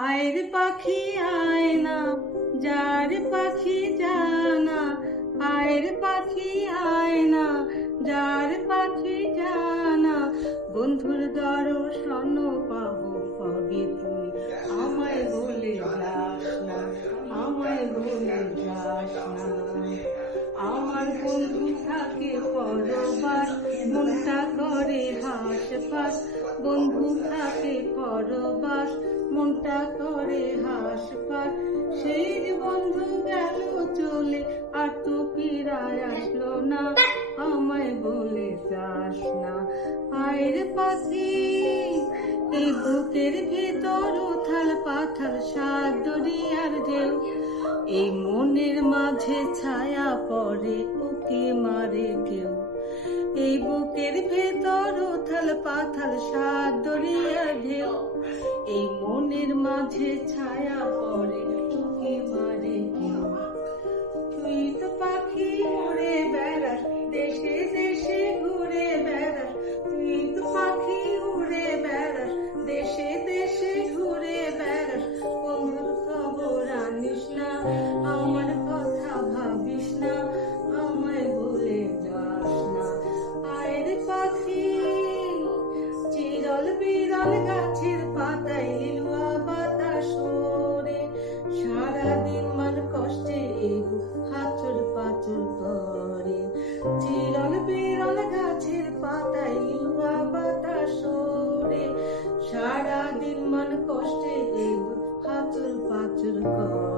আয় রে পাখি আয় না, যার পাখি জানা। আয় রে পাখি আয় না, যার পাখি জানা। বন্ধুর দর্শন পাবো কবে তুই, আমায় বলে যাস না, আমায় বলে যাস না। আমার বন্ধু থাকে পরবাস, মনটা করে হাসপাস। বন্ধু থাকে পরবাস, মনটা করে হাসপাস। সেই যে বন্ধু গেল চলে, আর তো ফিরায় আসলো না, আমায় বলে যাস না। আয় রে পাখি, এই বুকের ভেতর উথাল পাথাল সাত দরিয়ার ঢেউ। এই মনের মাঝে ছায়া পড়ে, ওকে মারে কেউ। এই বুকের ভেতর উথাল পাথাল সাত দরিয়ার ঢেউ। এই মনের মাঝে ছায়া পড়ে, ওকে মারে কেউ। তুই তো পাখি উড়ে বেড়াস, দেশে দেশে ঘুরে বেড়াস। তুই তো পাখি উড়ে বেড়াস, দেশে দেশে ঘুরে বেড়াস। বন্ধুর খবর আনিস না, আমার কথা ভাবিস না, আমায় বলে যাস না। আয় রে পাখি, চিরল বিরল গাছের পাতায় লিলুয়া বাতাস ওরে। সারাদিন মান কষ্টে হাচর পাচর করে। চিরল বিরল গাছের পাতায় লিলুয়া বাতাস ওরে। সারাদিন মান কষ্টে হাচর পাচর করে।